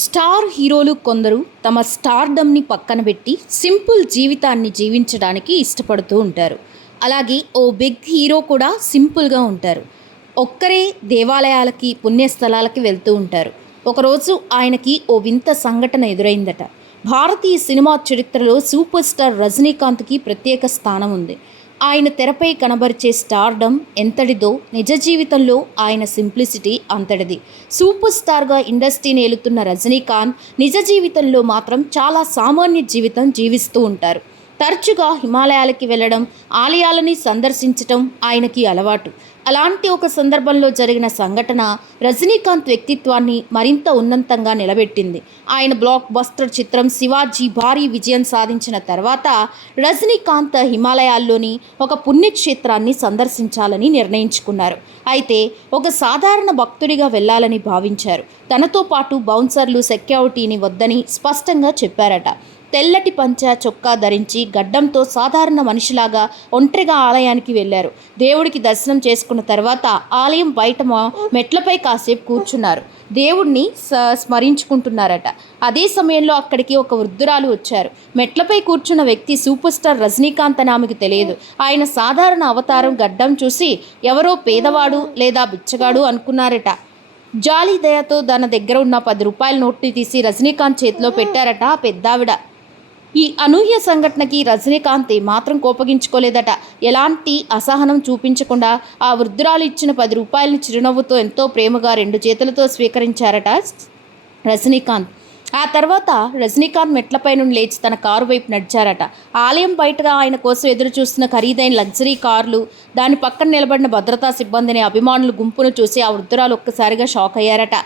Star హీరోలు కొందరు తమ స్టార్డమ్ని పక్కన పెట్టి సింపుల్ జీవితాన్ని జీవించడానికి ఇష్టపడుతూ ఉంటారు. అలాగే ఓ బిగ్ హీరో కూడా సింపుల్గా ఉంటారు. ఒక్కరే దేవాలయాలకి పుణ్యస్థలాలకి వెళ్తూ ఉంటారు. ఒకరోజు ఆయనకి ఓ వింత సంఘటన ఎదురైందట. భారతీయ సినిమా చరిత్రలో సూపర్ స్టార్ రజనీకాంత్కి ప్రత్యేక స్థానం ఉంది. ఆయన తెరపై కనబరిచే స్టార్డమ్ ఎంతటిదో నిజ జీవితంలో ఆయన సింప్లిసిటీ అంతటిది. సూపర్ స్టార్గా ఇండస్ట్రీని ఏలుతున్న రజనీకాంత్ నిజ జీవితంలో మాత్రం చాలా సామాన్య జీవితం జీవిస్తూ ఉంటారు. తరచుగా హిమాలయాలకి వెళ్ళడం, ఆలయాలని సందర్శించటం ఆయనకి అలవాటు. అలాంటి ఒక సందర్భంలో జరిగిన సంఘటన రజనీకాంత్ వ్యక్తిత్వాన్ని మరింత ఉన్నతంగా నిలబెట్టింది. ఆయన బ్లాక్ బస్టర్ చిత్రం శివాజీ భారీ విజయం సాధించిన తర్వాత రజనీకాంత్ హిమాలయాల్లోని ఒక పుణ్యక్షేత్రాన్ని సందర్శించాలని నిర్ణయించుకున్నారు. అయితే ఒక సాధారణ భక్తుడిగా వెళ్ళాలని భావించారు. తనతో పాటు బౌన్సర్లు సెక్యూరిటీని వద్దని స్పష్టంగా చెప్పారట. తెల్లటి పంచ చొక్కా ధరించి గడ్డంతో సాధారణ మనిషిలాగా ఒంటరిగా ఆలయానికి వెళ్ళారు. దేవుడికి దర్శనం చేసుకున్న తర్వాత ఆలయం బయట మెట్లపై కాసేపు కూర్చున్నారు. దేవుణ్ణి స్మరించుకుంటున్నారట. అదే సమయంలో అక్కడికి ఒక వృద్ధురాలు వచ్చారు. మెట్లపై కూర్చున్న వ్యక్తి సూపర్ స్టార్ రజనీకాంత్ అని ఆమెకు తెలియదు. ఆయన సాధారణ అవతారం గడ్డం చూసి ఎవరో పేదవాడు లేదా బిచ్చగాడు అనుకున్నారట. జాలి దయతో తన దగ్గర ఉన్న 10 రూపాయల నోట్ని తీసి రజనీకాంత్ చేతిలో పెట్టారట ఆ పెద్దావిడ. ఈ అనూహ్య సంఘటనకి రజనీకాంత్ మాత్రం కోపగించుకోలేదట. ఎలాంటి అసహనం చూపించకుండా ఆ వృద్ధురాలు ఇచ్చిన 10 రూపాయలని చిరునవ్వుతో ఎంతో ప్రేమగా 2 చేతులతో స్వీకరించారట రజనీకాంత్. ఆ తర్వాత రజనీకాంత్ మెట్లపై నుండి లేచి తన కారు వైపు నడిచారట. ఆలయం బయటగా ఆయన కోసం ఎదురు చూస్తున్న ఖరీదైన లగ్జరీ కార్లు, దాని పక్కన నిలబడిన భద్రతా సిబ్బందిని, అభిమానుల గుంపును చూసి ఆ వృద్ధురాలు ఒక్కసారిగా షాక్ అయ్యారట.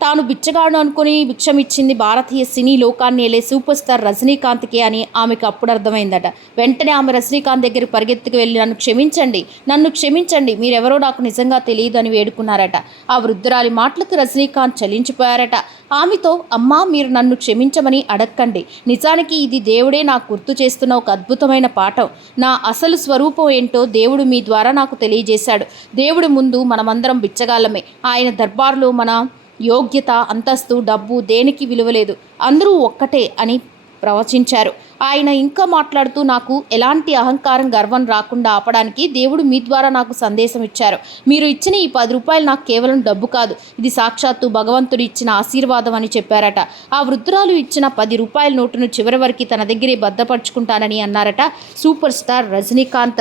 తాను బిచ్చగాడు అనుకుని భిక్షం ఇచ్చింది భారతీయ సినీ లోకాన్ని వెళ్ళే సూపర్ స్టార్ రజనీకాంత్కి అని ఆమెకు అప్పుడు అర్థమైందట. వెంటనే ఆమె రజనీకాంత్ దగ్గరికి పరిగెత్తుకు వెళ్ళి నన్ను క్షమించండి, మీరెవరో నాకు నిజంగా తెలియదు అని వేడుకున్నారట. ఆ వృద్ధురాలి మాటలకు రజనీకాంత్ చలించిపోయారట. ఆమెతో, అమ్మా, మీరు నన్ను క్షమించమని అడక్కండి. నిజానికి ఇది దేవుడే నాకు గుర్తు చేస్తున్న ఒక అద్భుతమైన పాఠం. నా అసలు స్వరూపం ఏంటో దేవుడు మీ ద్వారా నాకు తెలియజేశాడు. దేవుడి ముందు మనమందరం బిచ్చగాళ్ళమే. ఆయన దర్బార్లో మన యోగ్యత, అంతస్తు, డబ్బు దేనికి విలువలేదు, అందరూ ఒక్కటే అని ప్రవచించారు. ఆయన ఇంకా మాట్లాడుతూ, నాకు ఎలాంటి అహంకారం, గర్వం రాకుండా ఆపడానికి దేవుడు మీ ద్వారా నాకు సందేశం ఇచ్చారు. మీరు ఇచ్చిన ఈ 10 రూపాయలు నాకు కేవలం డబ్బు కాదు, ఇది సాక్షాత్తు భగవంతుడు ఇచ్చిన ఆశీర్వాదం అని చెప్పారట. ఆ వృద్ధురాలు ఇచ్చిన 10 రూపాయల నోటును చివరి వరకు తన దగ్గరే భద్రపరుచుకుంటానని అన్నారట సూపర్ స్టార్ రజనీకాంత్.